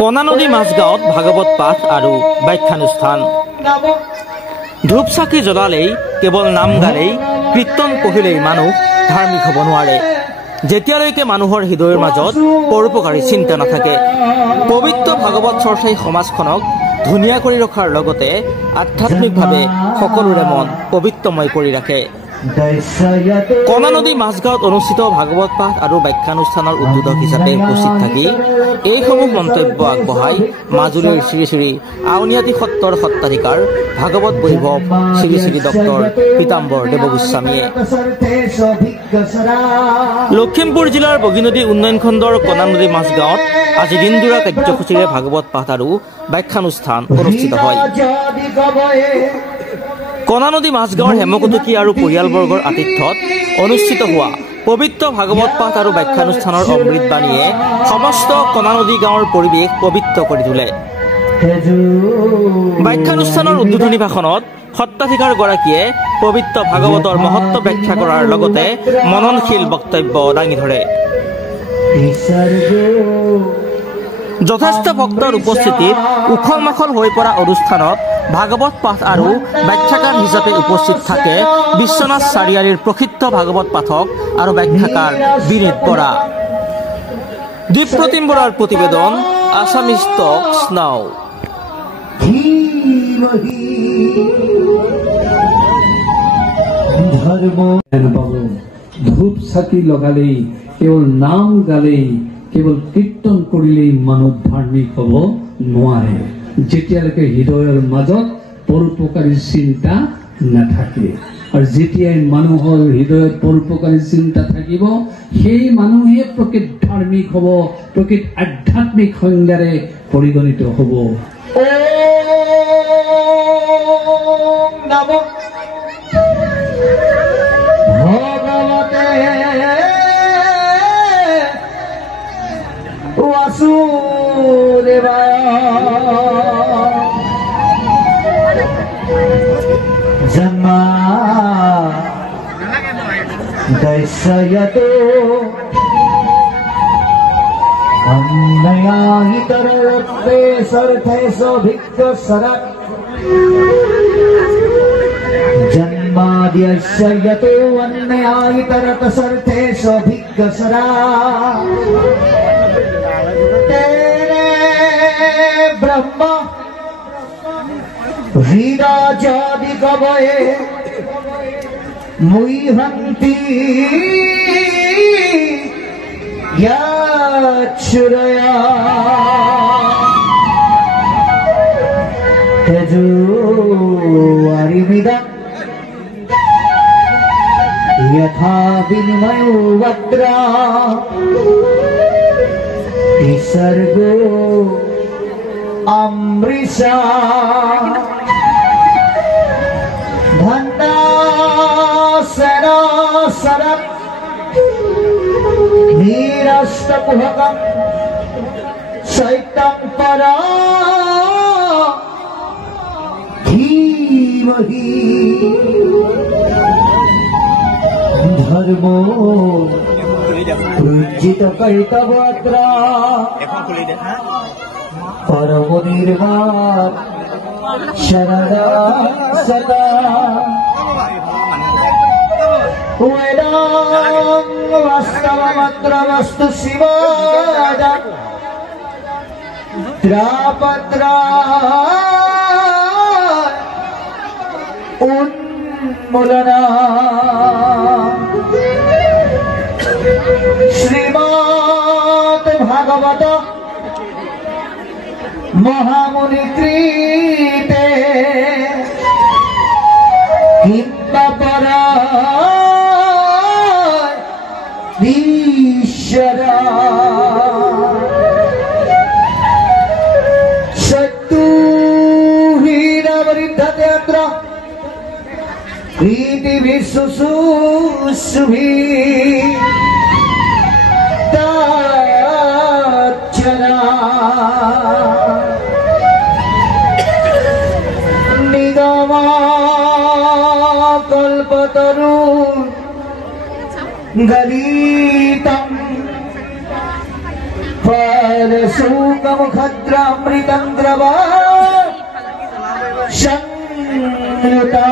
কণানদী মাজগাঁৱত ভাগৱত পাঠ আৰু ব্যাখ্যানুষ্ঠান। ধূপ চাকি জ্বলালেই, কেৱল নাম গালেই, কীৰ্তন পঢ়িলেই মানুহ ধাৰ্মিক হ'ব নোৱাৰে। যেতিয়ালৈকে মানুহৰ হৃদয়ৰ মাজত পৰোপকাৰী চিন্তা নাথাকে। পবিত্ৰ ভাগৱত চৰ্চাই সমাজখনক ধুনীয়া কৰি ৰখাৰ লগতে আধ্যাত্মিকভাৱে সকলোৰে মন পবিত্ৰময় কৰি ৰাখে। কণানদী মাজগাঁৱত অনুষ্ঠিত ভাগৱত পাঠ আৰু ব্যাখ্যানুষ্ঠানৰ উদ্বোধক হিচাপে উপস্থিত থাকি এইসমূহ মন্তব্য আগবঢ়াই মাজুলীৰ শ্ৰী শ্ৰী আউনীআটী সত্ৰৰ সত্ৰাধিকাৰ ভাগৱত বৈভৱ শ্ৰী শ্ৰী ডক্টৰ পীতাম্বৰ দেৱগোস্বামীয়ে। লখিমপুৰ জিলাৰ বগীনদী উন্নয়ন খণ্ডৰ কণানদী মাজগাঁৱত আজি দিনজোৰা কাৰ্যসূচীৰে ভাগৱত পাঠ আৰু ব্যাখ্যানুষ্ঠান অনুষ্ঠিত হয়। কণানদী মাজগাঁৱৰ হেমকটকী আৰু পৰিয়ালবৰ্গৰ আতিথ্যত অনুষ্ঠিত হোৱা পবিত্ৰ ভাগৱত পাঠ আৰু ব্যাখ্যানুষ্ঠানৰ অমৃতবাণীয়ে সমস্ত কণানদী গাঁৱৰ পৰিৱেশ পবিত্ৰ কৰি তোলে। ব্যাখ্যানুষ্ঠানৰ উদ্বোধনী ভাষণত সত্ৰাধিকাৰগৰাকীয়ে পবিত্ৰ ভাগৱতৰ মহত্ব ব্যাখ্যা কৰাৰ লগতে মননশীল বক্তব্য দাঙি ধৰে। যথেষ্ট ভক্তৰ উপস্থিতিত উখল মাখল হৈ পৰা অনুষ্ঠানত ভাগৱত পাঠ আৰু ব্যাখ্যাকাৰ হিচাপে উপস্থিত থাকে বিশ্বনাথ চাৰিআলিৰ প্ৰসিদ্ধ ভাগৱত পাঠক আৰু ব্যাখ্যাকাৰ বিনীত বৰা। দীপপ্ৰতিম বৰাৰ প্ৰতিবেদন, আছামিজ টক্স নাও। ধূপ চাকি লগালেই, কেৱল নাম গালেই, কেৱল কীৰ্তন কৰিলেই মানুহ ধাৰ্মিক হ'ব নোৱাৰে। যেতিয়ালৈকে হৃদয়ৰ মাজত পৰোপকাৰী চিন্তা নাথাকে। আৰু যেতিয়াই মানুহৰ হৃদয়ত পৰোপকাৰী চিন্তা থাকিব, সেই মানুহে প্ৰকৃত ধাৰ্মিক হ'ব, প্ৰকৃত আধ্যাত্মিক সংজ্ঞাৰে পৰিগণিত হ'ব। जन्मा दैस्यतो अन्नयाहितरते सर्थे सोभिक्तसरत् जन्माद्यस्यतो अन्नयाहितरत सर्थे सोभिक्तसरत् तेरे ब्रह्म वीराजादि कवये मुह्यन्ति यच्छ्रया तेजो अरिमिदं यथा विनिमयो वक्रा विसर्गो अमृषा सरत नीरस्तकुहकं शैतं परा धीमहि धर्मो पूजित कर्तव्यत्र परमो निर्वाण शरणा सदा वेदां वास्तवमत्र वस्तु शिवाय द्रापत्रा उन्मूलना श्रीमद् भागवत महामुनि कृते हिम्मपरा ईश्वरा शत्रुहीनवरिद्धतेऽत्र प्रीतिभिः शुश्रूषुभिः तच्चना निगमा कल्पतरु गरीतं फलशोकमुखद्रामृतं द्रवा संयुता